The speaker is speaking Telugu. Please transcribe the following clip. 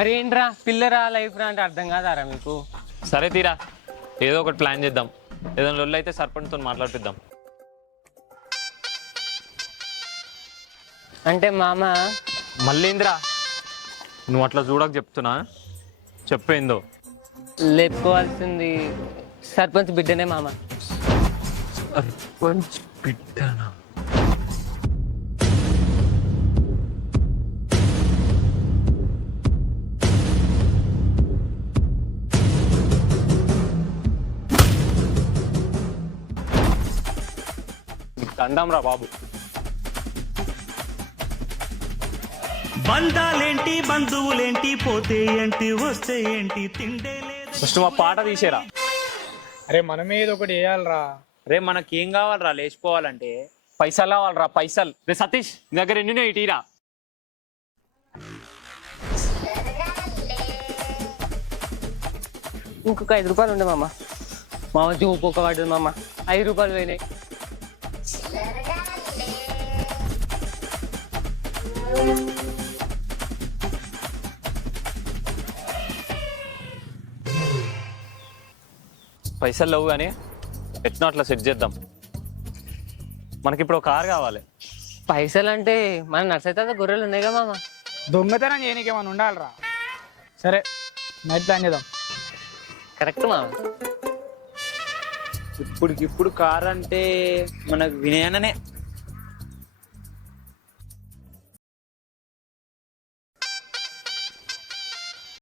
అరే ఏంట్రా పిల్లరా లైఫ్ రా అంటే అర్థం కాదారా మీకు? సరే తీరా, ఏదో ఒకటి ప్లాన్ చేద్దాం. ఏదైనా లొల్లు అయితే సర్పంచ్తో మాట్లాడిపిద్దాం. అంటే మామ మళ్ళీందిరా, నువ్వు అట్లా చూడక చెప్తున్నా, చెప్పేందో. లేపుకోవాల్సింది సర్పంచ్ బిడ్డనే మామ. సర్పంచ్ బిడ్డనా? దండం రా బాబు. బంధాలేంటి బంధువులేంటి పోతే ఏంటి వస్తే ఏంటి తిండే లేదు. ఫస్ట్ మా పాట తీసేరా. అరే మనమే ఏదో ఒకటి వేయాలరా. రే మనకేం కావాలరా లేచిపోవాలంటే? పైసలు కావాలరా, పైసలు. రే సతీష్, నీ దగ్గర ఎన్ని ఇటీరా. ఇంకొక 5 రూపాయలు ఉండే మామ. మామ చూపు ఒక పడ్డది మామ, 5 రూపాయలు పోయినాయి. పైసలు లేవు కానీ ఎట్లా అట్లా సెట్ చేద్దాం. మనకి ఇప్పుడు ఒక కారు కావాలి. పైసలు అంటే మన నర్సైతే గొర్రెలు ఉన్నాయిగా మామ. దొంగతనం చేయనీకేమైనా ఉండాలిరా. సరే నైట్ ప్లాన్ చేద్దాం. కరెక్ట్ మామ. ఇప్పుడికిప్పుడు కార్ అంటే మనకు వినయననే